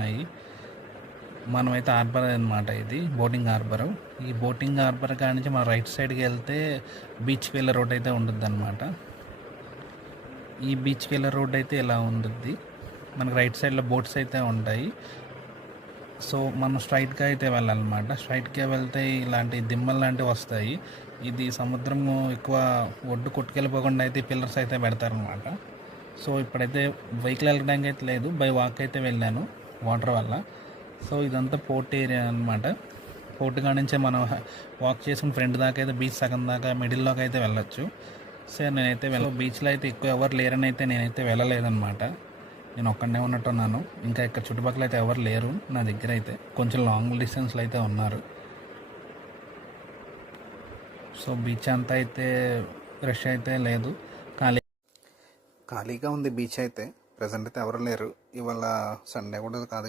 ఉన్నాయి. మనమైతే హార్బర్ అనమాట, ఇది బోటింగ్ హార్బర్. ఈ బోటింగ్ హార్బర్ కాడి నుంచి మనం రైట్ సైడ్కి వెళ్తే బీచ్కి వెళ్ళే రోడ్ అయితే ఉంటుంది అనమాట. ఈ బీచ్కి వెళ్ళే రోడ్ అయితే ఇలా ఉంటుంది. మనకు రైట్ సైడ్లో బోట్స్ అయితే ఉంటాయి. సో మనం స్ట్రైట్గా అయితే వెళ్ళాలన్నమాట. స్ట్రైట్గా వెళ్తే ఇలాంటి దిమ్మలు లాంటివి వస్తాయి. ఇది సముద్రము ఎక్కువ ఒడ్డు కొట్టుకెళ్ళిపోకుండా అయితే పిల్లర్స్ అయితే పెడతారనమాట. సో ఇప్పుడైతే వెహికల్ వెళ్ళడానికి అయితే లేదు, బై వాక్ అయితే వెళ్ళాను వాటర్ వల్ల. సో ఇదంతా పోర్ట్ ఏరియా అనమాట. పోర్ట్ కాడ నుంచే మనం వాక్ చేసుకుని ఫ్రంట్ దాకా అయితే బీచ్ సగం దాకా మిడిల్లోకి అయితే వెళ్ళొచ్చు. సో నేనైతే బీచ్లో అయితే ఎక్కువ ఎవరు లేరని అయితే నేనైతే వెళ్ళలేదన్నమాట. నేను ఒక్కడనే ఉన్నట్టున్నాను. ఇంకా ఇక్కడ చుట్టుపక్కల అయితే ఎవరు లేరు నా దగ్గర. అయితే కొంచెం లాంగ్ డిస్టెన్స్లో అయితే ఉన్నారు. సో బీచ్ అంతా అయితే రష్ అయితే లేదు, ఖాళీగా ఉంది బీచ్ అయితే. ప్రజెంట్ అయితే ఎవరు లేరు. ఇవాళ సండే కూడా కాదు.